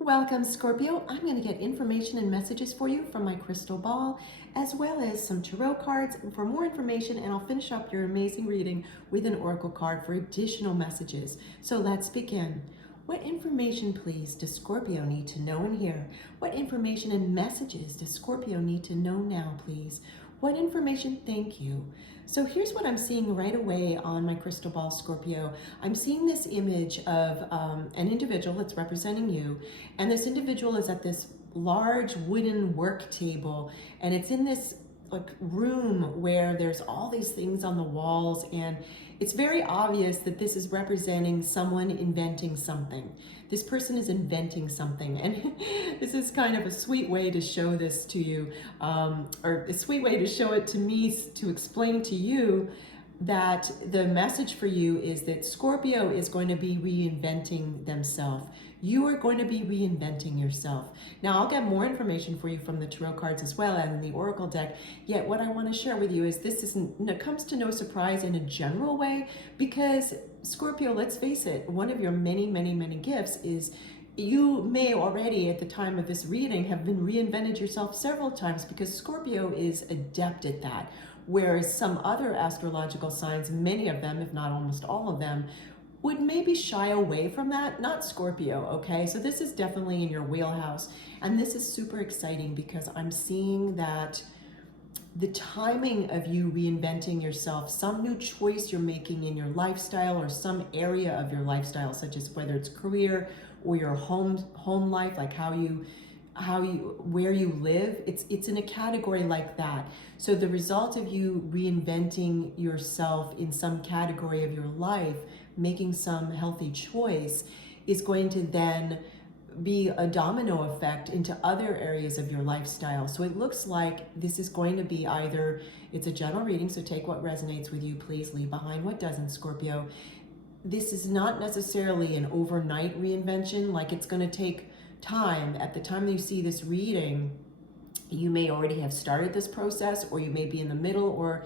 Welcome, Scorpio. I'm going to get information and messages for you from my crystal ball, as well as some tarot cards for more information, and I'll finish up your amazing reading with an oracle card for additional messages. So let's begin. What information, please, does Scorpio need to know and hear? What information and messages does Scorpio need to know now, please? What information? Thank you. So here's what I'm seeing right away on my crystal ball, Scorpio. I'm seeing this image of an individual that's representing you, and this individual is at this large wooden work table, and it's in this like room where there's all these things on the walls, and it's very obvious that this is representing someone inventing something. This person is inventing something, and this is kind of a sweet way to show this to you, or a sweet way to show it to me, to explain to you that the message for you is that Scorpio is going to be reinventing themselves. You are going to be reinventing yourself. Now, I'll get more information for you from the tarot cards as well and in the oracle deck. Yet what I want to share with you is this it comes to no surprise in a general way, because Scorpio, let's face it, one of your many, many, many gifts is you may already at the time of this reading have been reinvented yourself several times, because Scorpio is adept at that. Whereas some other astrological signs, many of them, if not almost all of them, would maybe shy away from that. Not Scorpio, okay? So this is definitely in your wheelhouse. And this is super exciting because I'm seeing that the timing of you reinventing yourself, some new choice you're making in your lifestyle or some area of your lifestyle, such as whether it's career or your home life, like where you live, it's in a category like that. So the result of you reinventing yourself in some category of your life, making some healthy choice, is going to then be a domino effect into other areas of your lifestyle. So it looks like this is going to be either, it's a general reading, so take what resonates with you, please leave behind what doesn't, Scorpio. This is not necessarily an overnight reinvention, like it's going to take time. At the time you see this reading, you may already have started this process, or you may be in the middle or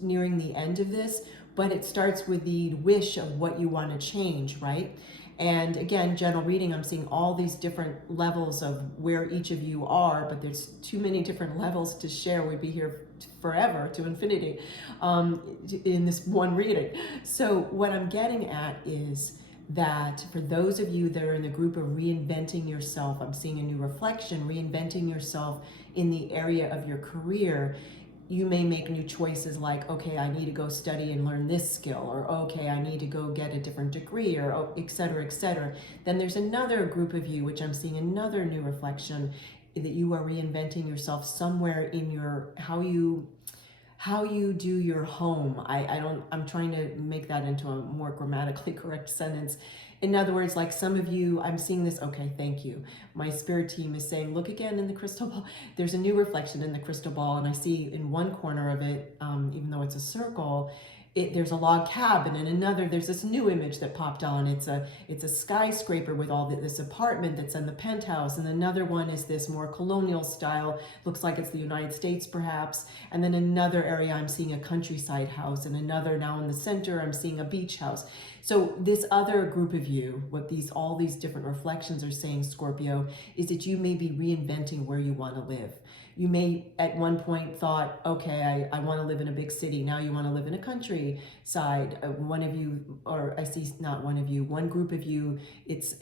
nearing the end of this, but it starts with the wish of what you want to change, right? And again, general reading, I'm seeing all these different levels of where each of you are, but there's too many different levels to share. We'd be here forever, to infinity, in this one reading. So what I'm getting at is that for those of you that are in the group of reinventing yourself, I'm seeing a new reflection, reinventing yourself in the area of your career. You may make new choices like, okay, I need to go study and learn this skill, or okay, I need to go get a different degree, or et cetera, et cetera. Then there's another group of you, which I'm seeing another new reflection, that you are reinventing yourself somewhere in your, how you do your home. I'm trying to make that into a more grammatically correct sentence. In other words, like some of you, I'm seeing this, okay, thank you. My spirit team is saying, look again in the crystal ball. There's a new reflection in the crystal ball, and I see in one corner of it, even though it's a circle, there's a log cabin, and another, there's this new image that popped on. It's a skyscraper with all this apartment that's in the penthouse, and another one is this more colonial style, looks like it's the United States perhaps, and then another area I'm seeing a countryside house, and another now in the center I'm seeing a beach house. So this other group of you, what all these different reflections are saying, Scorpio, is that you may be reinventing where you want to live. You may at one point thought, okay, I want to live in a big city. Now you want to live in a countryside. One of you, or I see not one of you, one group of you, it's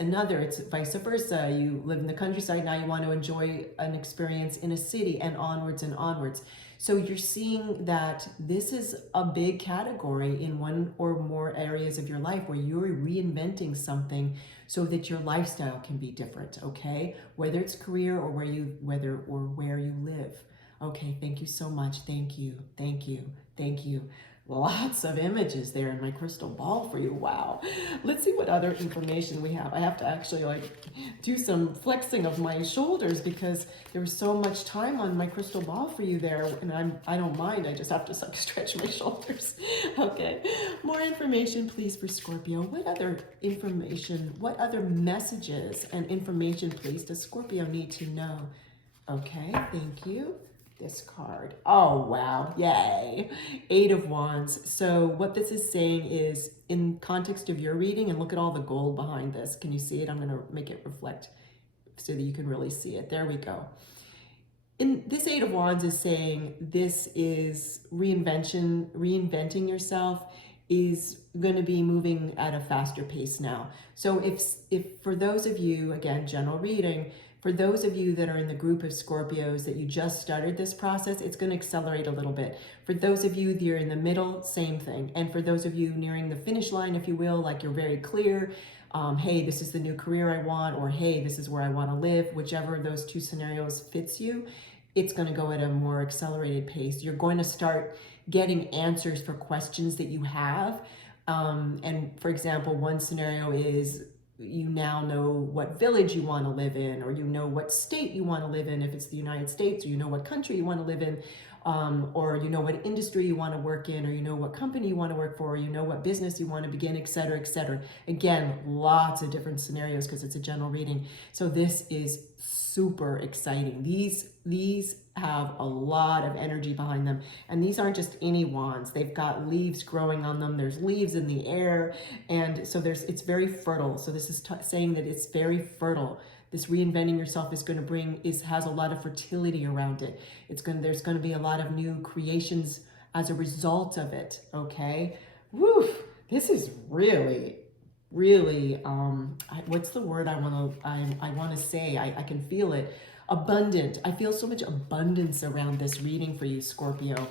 vice versa. You live in the countryside, now you want to enjoy an experience in a city, and onwards and onwards. So you're seeing that this is a big category in one or more areas of your life where you're reinventing something so that your lifestyle can be different, okay? Whether it's career or where you live. Okay, thank you so much. Thank you, thank you, thank you. Lots of images there in my crystal ball for you. Wow. Let's see what other information we have. I have to actually do some flexing of my shoulders because there was so much time on my crystal ball for you there, and I don't mind. I just have to stretch my shoulders. Okay. More information, please, for Scorpio. What other information, what other messages and information, please, does Scorpio need to know? Okay, thank you. This card. Oh, wow. Yay. 8 of Wands. So what this is saying is, in context of your reading, and look at all the gold behind this. Can you see it? I'm going to make it reflect so that you can really see it. There we go. In this Eight of Wands is saying this is reinventing yourself is going to be moving at a faster pace now. So if for those of you, again, general reading, for those of you that are in the group of Scorpios that you just started this process, it's going to accelerate a little bit. For those of you that are in the middle, same thing. And for those of you nearing the finish line, if you will, like you're very clear, hey, this is the new career I want, or hey, this is where I want to live, whichever of those two scenarios fits you, it's going to go at a more accelerated pace. You're going to start getting answers for questions that you have. And for example, one scenario is you now know what village you want to live in, or you know what state you want to live in if it's the United States, or you know what country you want to live in, or you know what industry you want to work in, or you know what company you want to work for, or you know what business you want to begin, etc., etc. Again, lots of different scenarios because it's a general reading. So this is super exciting. These have a lot of energy behind them, and these aren't just any wands. They've got leaves growing on them. There's leaves in the air, and so it's very fertile. So this is saying that it's very fertile. This reinventing yourself is going to has a lot of fertility around it. There's going to be a lot of new creations as a result of it. Okay, woo! This is really what's the word I want to say? I can feel it. Abundant. I feel so much abundance around this reading for you, Scorpio.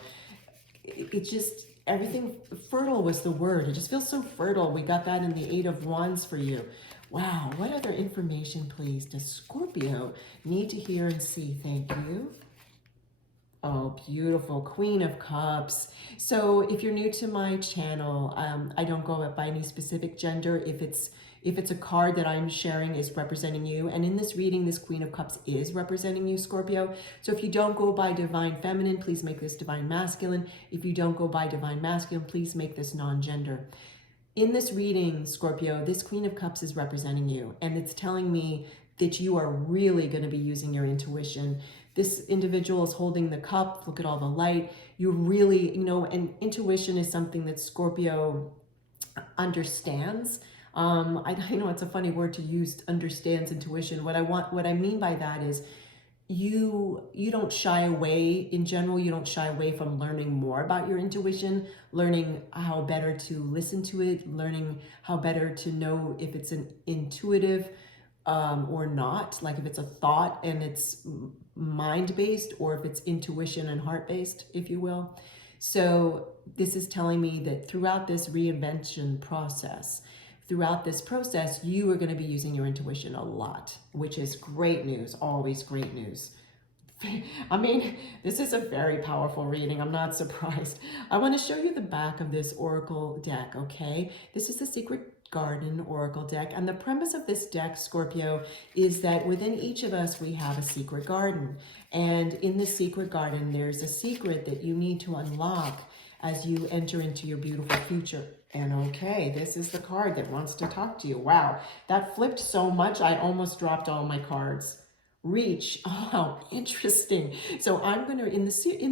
It just, everything, fertile was the word. It just feels so fertile. We got that in the Eight of Wands for you. Wow. What other information, please, does Scorpio need to hear and see? Thank you. Oh, beautiful. Queen of Cups. So if you're new to my channel, I don't go by any specific gender. If it's a card that I'm sharing is representing you, and in this reading, this Queen of Cups is representing you, Scorpio. So if you don't go by Divine Feminine, please make this Divine Masculine. If you don't go by Divine Masculine, please make this non-gender. In this reading, Scorpio, this Queen of Cups is representing you, and it's telling me that you are really going to be using your intuition. This individual is holding the cup. Look at all the light. You really, and intuition is something that Scorpio understands. I know it's a funny word to use, understands intuition. What I mean by that is you don't shy away. In general, you don't shy away from learning more about your intuition, learning how better to listen to it, learning how better to know if it's an intuitive or not, like if it's a thought and it's mind-based, or if it's intuition and heart-based, if you will. So this is telling me that throughout this reinvention process, throughout this process, you are going to be using your intuition a lot, which is great news, always great news. I mean, this is a very powerful reading. I'm not surprised. I want to show you the back of this oracle deck, okay? This is the Secret Garden Oracle deck, and the premise of this deck, Scorpio, is that within each of us we have a secret garden, and in the secret garden there's a secret that you need to unlock as you enter into your beautiful future. And okay, this is the card that wants to talk to you. Wow, that flipped so much I almost dropped all my cards. Reach. Oh, how interesting. So I'm going to, in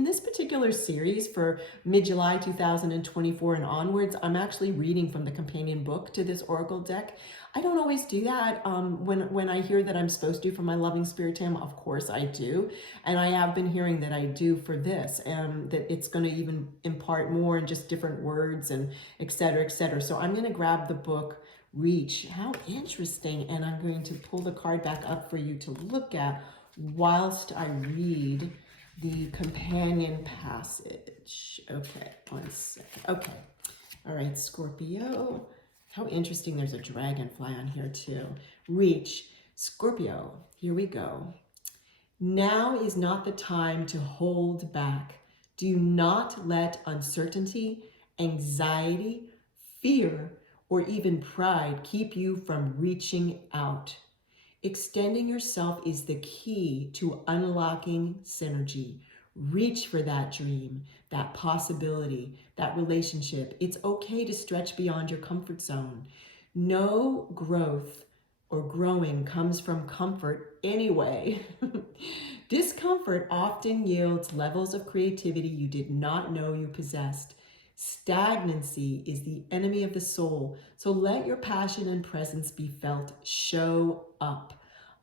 this particular series for mid-July 2024 and onwards, I'm actually reading from the companion book to this oracle deck. I don't always do that. When I hear that I'm supposed to for my Loving Spirit Tam, of course I do. And I have been hearing that I do for this, and that it's going to even impart more and just different words and et cetera, et cetera. So I'm going to grab the book Reach. How interesting. And I'm going to pull the card back up for you to look at whilst I read the companion passage. Okay, one second. Okay. All right, Scorpio. How interesting. There's a dragonfly on here too. Reach. Scorpio, here we go. Now is not the time to hold back. Do not let uncertainty, anxiety, fear, or even pride keep you from reaching out. Extending yourself is the key to unlocking synergy. Reach for that dream, that possibility, that relationship. It's okay to stretch beyond your comfort zone. No growth or growing comes from comfort anyway. Discomfort often yields levels of creativity you did not know you possessed. Stagnancy is the enemy of the soul, so let your passion and presence be felt. Show up.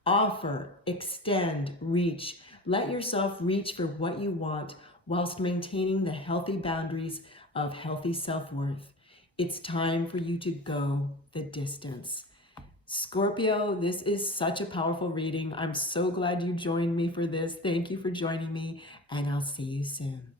Offer, extend, reach. Let yourself reach for what you want whilst maintaining the healthy boundaries of healthy self-worth. It's time for you to go the distance. Scorpio, this is such a powerful reading. I'm so glad you joined me for this. Thank you for joining me, and I'll see you soon.